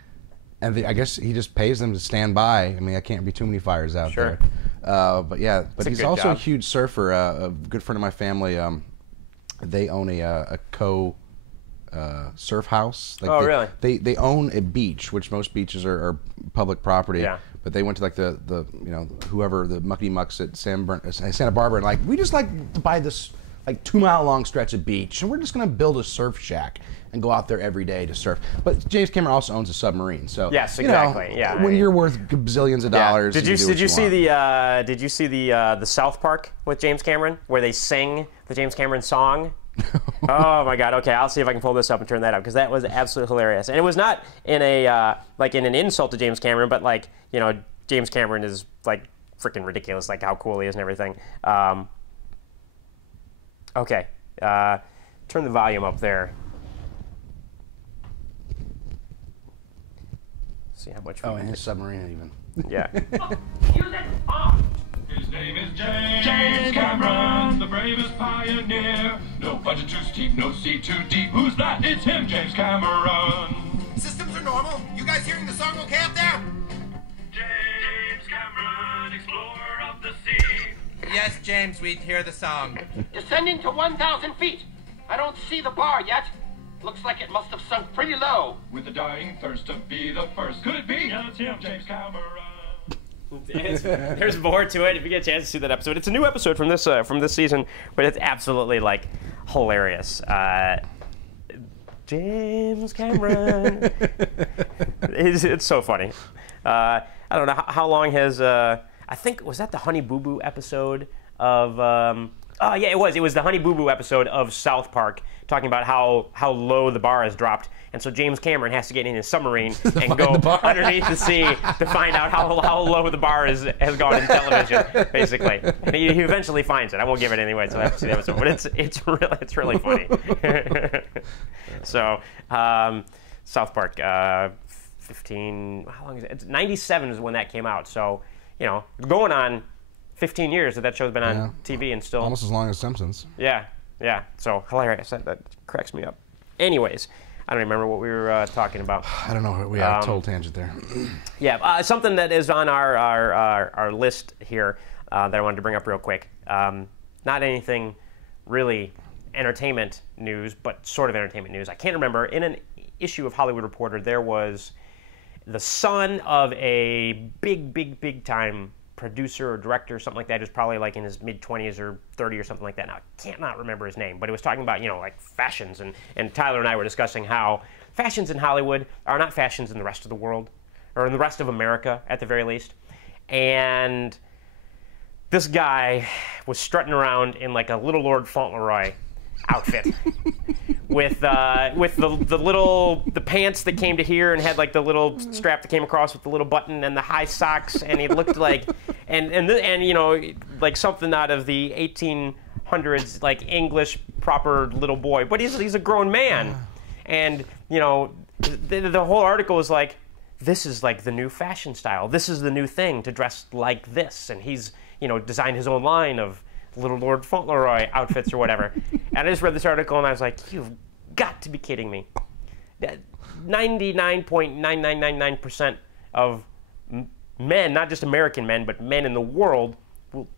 And I guess he just pays them to stand by. I mean, I can't be too many fires out there. But yeah, but he's also a huge surfer. A good friend of my family, they own a surf house. Like really? They own a beach, which most beaches are public property. Yeah. But they went to like the you know, whoever, the muckety mucks at Santa Barbara, and like, we just like to buy this like 2-mile long stretch of beach, and we're just going to build a surf shack and go out there every day to surf. But James Cameron also owns a submarine, so yes, exactly. You know, when you're worth bazillions of dollars, did you see the South Park with James Cameron where they sing the James Cameron song? Oh my God! Okay, I'll see if I can pull this up and turn that up, because that was absolutely hilarious. And it was not in a like in an insult to James Cameron, but like, you know, James Cameron is like freaking ridiculous, like how cool he is and everything. Okay, turn the volume up there. See how much. And his submarine even. Yeah. Use it on. His name is James Cameron, the bravest pioneer. No budget too steep, no sea too deep. Who's that? It's him, James Cameron. Systems are normal. You guys hearing the song okay up there? James Cameron, explorer of the sea. Yes, James, we hear the song. Descending to 1,000 feet. I don't see the bar yet. Looks like it must have sunk pretty low. With a dying thirst to be the first. Could it be? Yeah, it's him, James Cameron. There's more to it if you get a chance to see that episode. It's a new episode from this season, but it's absolutely like hilarious. James Cameron. It's so funny. I don't know how long has I think, was that the Honey Boo Boo episode of oh yeah, it was the Honey Boo Boo episode of South Park, talking about how low the bar has dropped. And so James Cameron has to get in his submarine and go underneath the sea to find out how low the bar has gone in television, basically. And he eventually finds it. I won't give it anyway until I have to see the episode, but it's really funny. So South Park. 15. How long is it? It's 97 is when that came out. So, you know, going on 15 years that show's been on TV and still almost as long as Simpsons. Yeah. So hilarious. That cracks me up. Anyways, I don't remember what we were talking about. I don't know. We had a total tangent there. Yeah, something that is on our list here that I wanted to bring up real quick. Not anything really entertainment news, but sort of entertainment news. I can't remember. In an issue of Hollywood Reporter, there was the son of a big time producer or director, something like that. He was probably like in his mid-20s or 30 or something like that. Now, I can't not remember his name, but it was talking about, you know, like fashions. And Tyler and I were discussing how fashions in Hollywood are not fashions in the rest of the world, or in the rest of America, at the very least. And this guy was strutting around in like a Little Lord Fauntleroy outfit with the pants that came to here and had like the little strap that came across with the little button and the high socks, and he looked like and you know, like something out of the 1800s, like English proper little boy, but he's a grown man. And you know, the whole article is like, this is like the new fashion style, this is the new thing to dress like this, and he's, you know, designed his own line of Little Lord Fauntleroy outfits or whatever. And I just read this article and I was like, you've got to be kidding me. 99.9999% of men, not just American men, but men in the world, will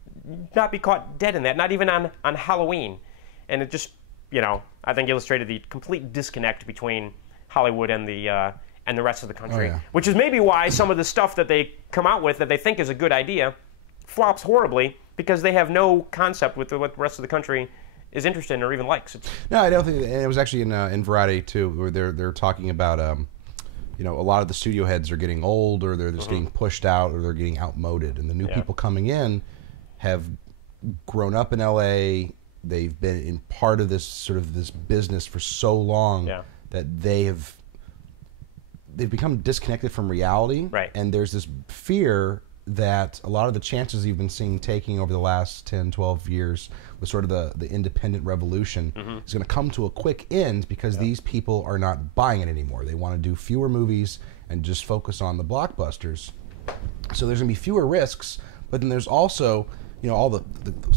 not be caught dead in that, not even on Halloween. And it just, you know, I think illustrated the complete disconnect between Hollywood and the rest of the country. Which is maybe why some of the stuff that they come out with that they think is a good idea flops horribly, because they have no concept with what the rest of the country is interested in or even likes. No, I don't think. And it was actually in Variety too, where they're talking about, you know, a lot of the studio heads are getting old, or they're just getting pushed out, or they're getting outmoded, and the new people coming in have grown up in LA. They've been in part of this business for so long that they've become disconnected from reality. Right. And there's this fear that a lot of the chances you've been seeing taking over the last 10, 12 years with sort of the independent revolution is going to come to a quick end, because these people are not buying it anymore. They want to do fewer movies and just focus on the blockbusters. So there's going to be fewer risks, but then there's also, you know, all the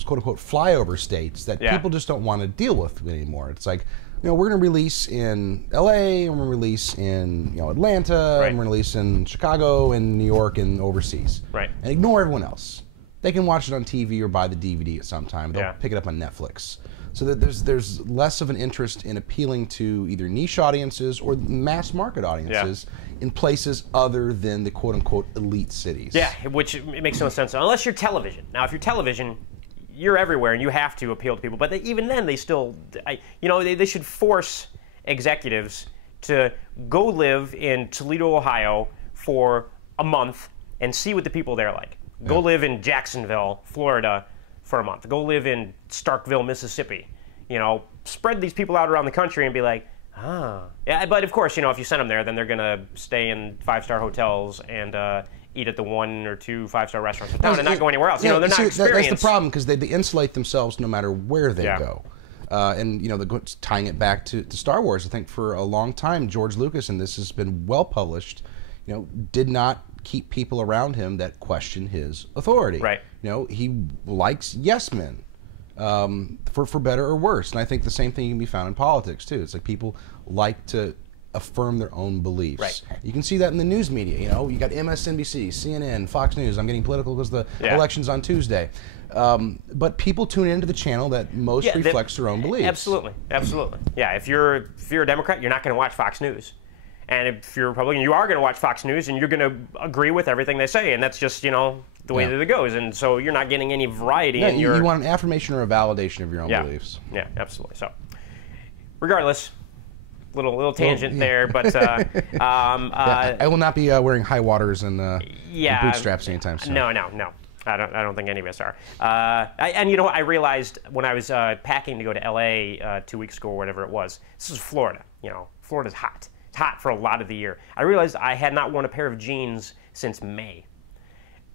quote-unquote flyover states that people just don't want to deal with anymore. It's like, you know, we're going to release in L.A., and we're going to release in, you know, Atlanta, and we're going to release in Chicago and New York and overseas. Right. And ignore everyone else. They can watch it on TV or buy the DVD at some time. They'll pick it up on Netflix. So that there's less of an interest in appealing to either niche audiences or mass market audiences in places other than the quote-unquote elite cities. Yeah, which it makes no sense unless you're television. Now, if you're television, you're everywhere and you have to appeal to people. But even then, they still, you know, they should force executives to go live in Toledo, Ohio for a month and see what the people there like. Go live in Jacksonville, Florida for a month. Go live in Starkville, Mississippi. You know, spread these people out around the country and be like, yeah. But of course, you know, if you send them there, then they're gonna stay in 5-star hotels and eat at the 1 or 2 5-star restaurants in town and not go anywhere else. You know, they're not experienced. That's the problem, because they insulate themselves no matter where they go. And you know, tying it back to Star Wars, I think for a long time, George Lucas, and this has been well published, you know, did not keep people around him that question his authority. Right. You know, he likes yes men, for better or worse. And I think the same thing can be found in politics too. It's like people like to affirm their own beliefs. Right. You can see that in the news media. You know, you got MSNBC, CNN, Fox News. I'm getting political because the election's on Tuesday. But people tune into the channel that most reflects their own beliefs. Absolutely, absolutely. Yeah, if you're a Democrat, you're not going to watch Fox News. And if you're a Republican, you are going to watch Fox News, and you're going to agree with everything they say, and that's just, you know, the way that it goes. And so you're not getting any variety in your... You want an affirmation or a validation of your own beliefs. Yeah, absolutely. So, regardless, little tangent there, but... I will not be wearing high waters and bootstraps anytime soon. No. I don't think any of us are. And you know what? I realized when I was packing to go to L.A. 2 weeks ago or whatever it was, this is Florida. You know, Florida's hot. It's hot for a lot of the year. I realized I had not worn a pair of jeans since May.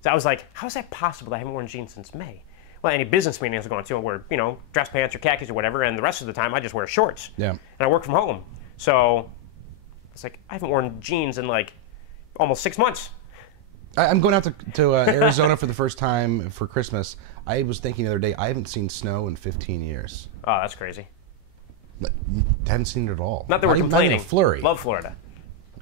So I was like, how is that possible that I haven't worn jeans since May? Well, any business meeting I was going to, I wear, you know, dress pants or khakis or whatever, and the rest of the time I just wear shorts. Yeah. And I work from home. So It's like, I haven't worn jeans in like almost 6 months. I'm going out to Arizona for the first time for Christmas. I was thinking the other day, I haven't seen snow in 15 years. Oh, that's crazy. Haven't seen it at all. Not that we're complaining. Not even a flurry. Love Florida.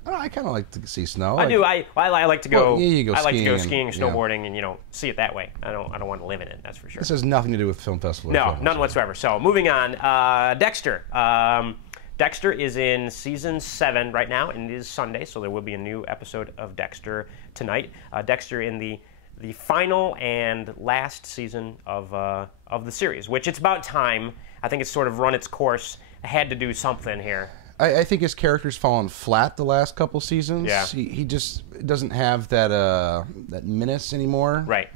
I kind of like to see snow. I do. I like to go. Well, yeah, you go I like to go skiing skiing, snowboarding, and see it that way. I don't want to live in it. That's for sure. This has nothing to do with film festival. No, none whatsoever. So moving on, Dexter. Dexter is in season 7 right now, and it is Sunday, so there will be a new episode of Dexter tonight. Dexter in the final and last season of the series, which it's about time. I think it's sort of run its course. I had to do something here. I think his character's fallen flat the last couple seasons. Yeah. He just doesn't have that menace anymore. Right.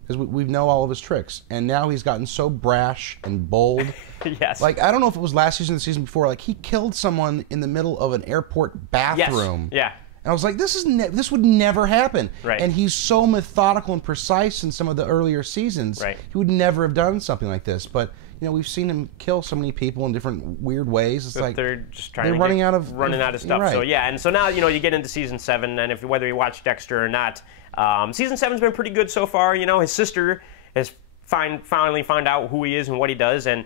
Because we know all of his tricks. And now he's gotten so brash and bold. Yes. Like, I don't know if it was last season or the season before, like, he killed someone in the middle of an airport bathroom. Yes. Yeah. And I was like, this would never happen. Right. And he's so methodical and precise in some of the earlier seasons. Right. He would never have done something like this. But, we've seen him kill so many people in different weird ways. It's But like they're just trying to running out of stuff. Right. So yeah, and so now you get into season 7, and whether you watch Dexter or not, season 7's been pretty good so far. His sister has finally found out who he is and what he does, and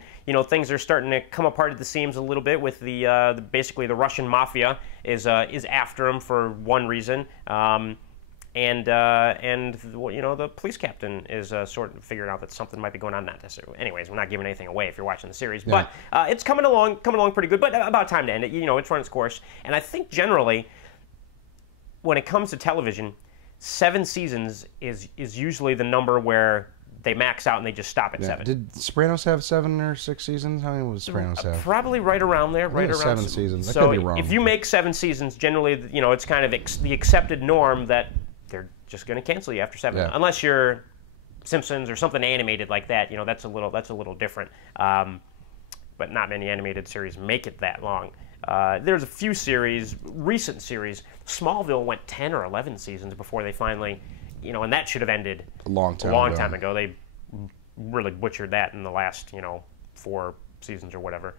things are starting to come apart at the seams a little bit with the basically the Russian mafia is after him for one reason. And the police captain is sort of figuring out that something might be going on. Not necessarily. Anyways, we're not giving anything away if you're watching the series, Yeah. but it's coming along pretty good. But about time to end it. It's run its course, and I think generally, when it comes to television, 7 seasons is usually the number where they max out and they just stop at 7. Did Sopranos have 7 or 6 seasons? How many was Sopranos have? Probably right around there. Right around 7 seasons. I So could be wrong. if you make 7 seasons, generally, it's kind of the accepted norm that they're just going to cancel you after 7, Yeah. unless you're Simpsons or something animated like that. That's a little different. But not many animated series make it that long. There's a few recent series. Smallville went 10 or 11 seasons before they finally, and that should have ended a long time ago. They really butchered that in the last, 4 seasons or whatever.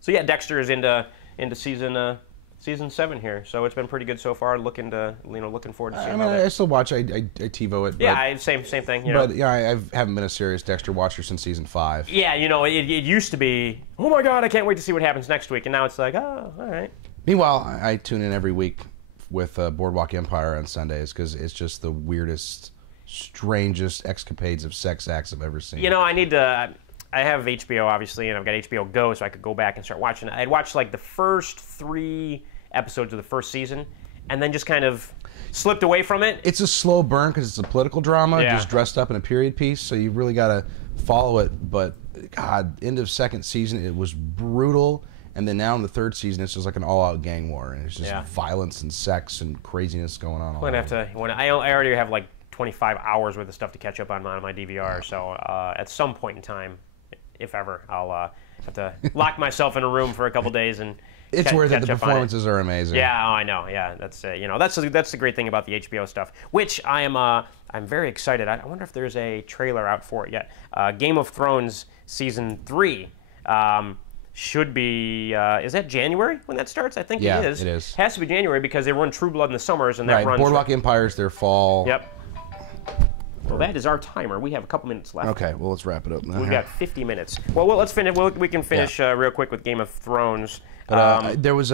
So yeah, Dexter is into season 7 here, so it's been pretty good so far. Looking forward to seeing. I still watch. I TiVo it. Yeah, same thing. But I haven't been a serious Dexter watcher since season 5. Yeah, it used to be, oh my God, I can't wait to see what happens next week, and now it's like, oh, all right. Meanwhile, I tune in every week with Boardwalk Empire on Sundays because it's just the weirdest, strangest escapades of sex acts I've ever seen. I have HBO, obviously, and I've got HBO Go, so I could go back and start watching. I'd watched like the first 3 episodes of the first season, and then just kind of slipped away from it. It's a slow burn because it's a political drama, Yeah. just dressed up in a period piece, so you really got to follow it. But, God, end of second season, it was brutal. And then now in the 3rd season, it's just like an all-out gang war, and it's just violence and sex and craziness going on. I already have like 25 hours worth of stuff to catch up on my DVR, so at some point in time, if ever, I'll have to lock myself in a room for a couple days and it's worth it. The performances are amazing. Yeah, I know. Yeah, that's that's the great thing about the HBO stuff, which I'm very excited. I wonder if there's a trailer out for it yet. Game of Thrones season 3 should be. Is that January when that starts? I think it is. It is. Has to be January because they run True Blood in the summers, and that Right. runs. Boardwalk Empire's their fall. Yep. Well, that is our timer. We have a couple minutes left. Okay, well, let's wrap it up now. We've got 50 minutes. Well, let's finish. We can finish real quick with Game of Thrones. There was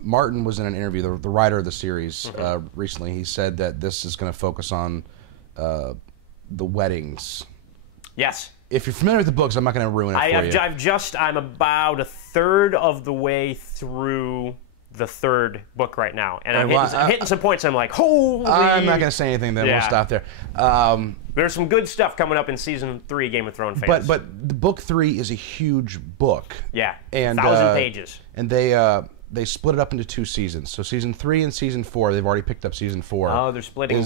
Martin was in an interview, the writer of the series, recently. He said that this is going to focus on the weddings. Yes. If you're familiar with the books, I'm not going to ruin it for you. I'm about a third of the way through the 3rd book right now, and I'm hitting some points. I'm like, holy! I'm not going to say anything. Then we'll stop there. There's some good stuff coming up in season 3, Game of Thrones fans. But the book 3 is a huge book. Yeah, and 1,000 pages. And they split it up into 2 seasons. So season 3 and season 4, they've already picked up season 4. Oh, they're splitting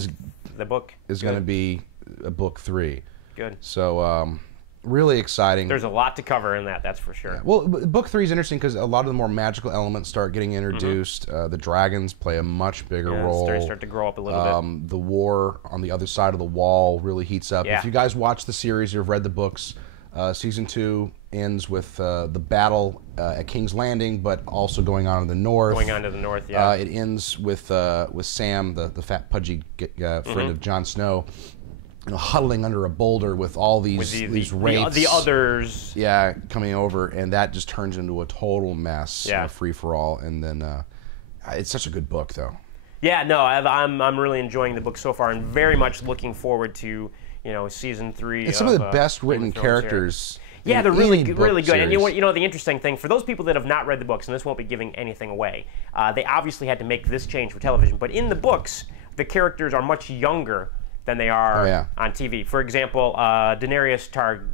the book. Is going to be a book 3. Good. So really exciting. There's a lot to cover in that. That's for sure. Yeah. Well, book 3 is interesting because a lot of the more magical elements start getting introduced. The dragons play a much bigger role. Start to grow up a little bit. The war on the other side of the wall really heats up. Yeah. If you guys watch the series or have read the books, Season 2 ends with the battle at King's Landing, but also going on in the north. Going on to the north, yeah. It ends with Sam, the fat, pudgy friend of Jon Snow, huddling under a boulder with all these wraiths. The others. Yeah, coming over, and that just turns into a total mess, free-for-all. And then it's such a good book, though. Yeah, no, I'm really enjoying the book so far, and very much looking forward to season 3. It's some of the best written characters. Yeah, they're really good. And the interesting thing, for those people that have not read the books, and this won't be giving anything away, they obviously had to make this change for television. But in the books, the characters are much younger than they are on TV. For example, Daenerys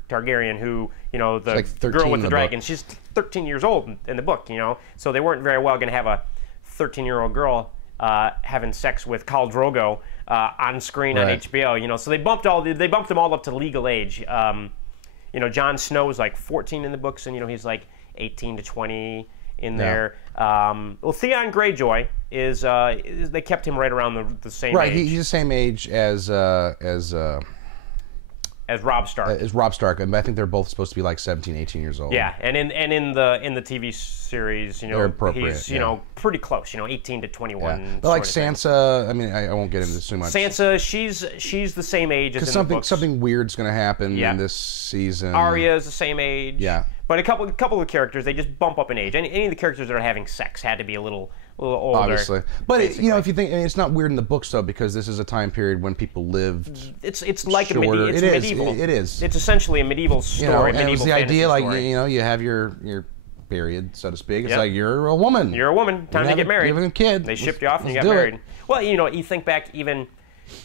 Targaryen, who, the girl with the dragon, she's 13 years old in the book, So they weren't very well going to have a 13-year-old girl having sex with Khal Drogo on screen on HBO, So they bumped them all up to legal age. Jon Snow was like 14 in the books, and he's like 18 to 20 in there. Well, Theon Greyjoy is they kept him right around the same age. Right, he's the same age as Robb Stark. As Robb Stark, and I think they're both supposed to be like 17, 18 years old. Yeah, and in the TV series, they're appropriate, he's pretty close, 18 to 21. Yeah. But like Sansa, I mean, I won't get into this too much. Sansa, she's the same age as in the books. Something weird's going to happen in this season. Arya is the same age. Yeah. But a couple of characters, they just bump up in age. Any of the characters that are having sex had to be a little older. Obviously. But if you think, it's not weird in the books though, because this is a time period when people lived. It's like shorter. Medieval. It is. It's essentially a medieval story. And it was the idea, like you have your period, so to speak. It's like you're a woman. You're a woman. Time to get married. You have a kid. They shipped you off and you got married. Well, you think back even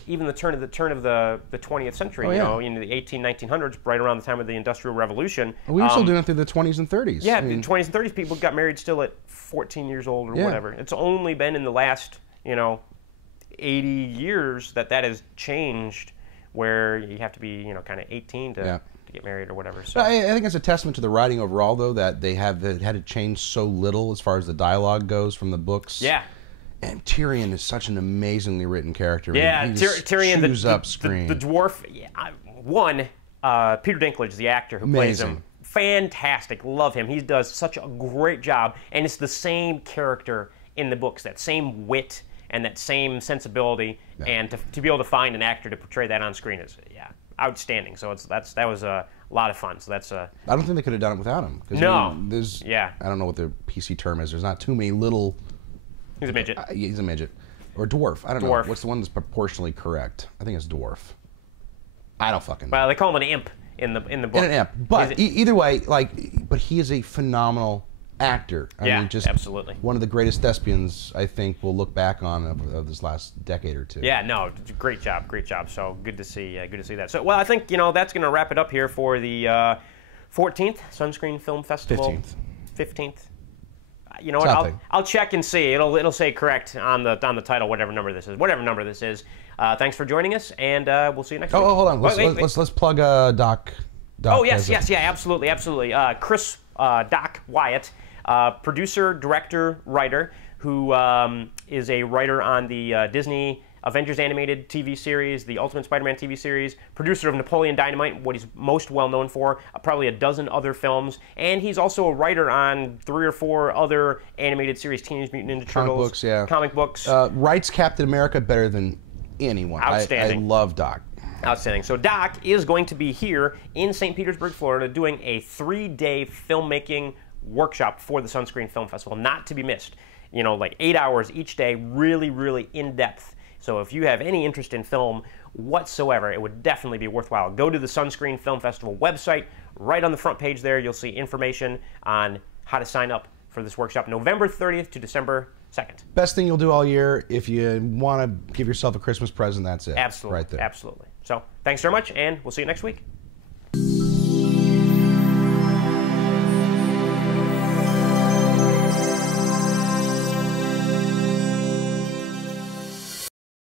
the turn of the 20th century, in the 1900s, right around the time of the Industrial Revolution. We were still doing it through the 20s and 30s. Yeah, the 20s and 30s, people got married still at 14 years old or whatever. It's only been in the last, 80 years that has changed, where you have to be, kind of 18 to get married or whatever. So I think it's a testament to the writing overall, though, that they had to change so little as far as the dialogue goes from the books. Yeah. And Tyrion is such an amazingly written character. Yeah, Tyrion, the dwarf. Yeah, Peter Dinklage, the actor who plays him, fantastic. Love him. He does such a great job, and it's the same character in the books, that same wit and that same sensibility, and to be able to find an actor to portray that on screen is outstanding. So that was a lot of fun. So that's I don't think they could have done it without him. No, I don't know what the PC term is. There's not too many little. He's a midget. He's a midget. Or dwarf. I don't know. What's the one that's proportionally correct? I think it's dwarf. I don't fucking know. Well, they call him an imp in the book. An imp. But either way, but he is a phenomenal actor. I mean, just absolutely. One of the greatest thespians, I think, we'll look back on of this last decade or two. Yeah, no, great job. So good to see that. So, well, I think, that's going to wrap it up here for the 14th Sunscreen Film Festival. 15th. You know what? I'll check and see. It'll say correct on the title, whatever number this is. Thanks for joining us, and we'll see you next week. Oh, hold on. Let's plug Doc. Oh yes, absolutely. Chris Doc Wyatt, producer, director, writer, who is a writer on the Disney Avengers animated TV series, the Ultimate Spider-Man TV series, producer of Napoleon Dynamite, what he's most well known for, probably a dozen other films, and he's also a writer on 3 or 4 other animated series, Teenage Mutant Ninja Turtles, comic books. Writes Captain America better than anyone. Outstanding. I love Doc. Outstanding. So Doc is going to be here in St. Petersburg, Florida, doing a 3-day filmmaking workshop for the Sunscreen Film Festival, not to be missed. Like 8 hours each day, really, really in-depth. So if you have any interest in film whatsoever, it would definitely be worthwhile. Go to the Sunscreen Film Festival website. Right on the front page there, you'll see information on how to sign up for this workshop, November 30th to December 2nd. Best thing you'll do all year. If you want to give yourself a Christmas present, that's it. Absolutely. Right there. Absolutely. So thanks very much, and we'll see you next week.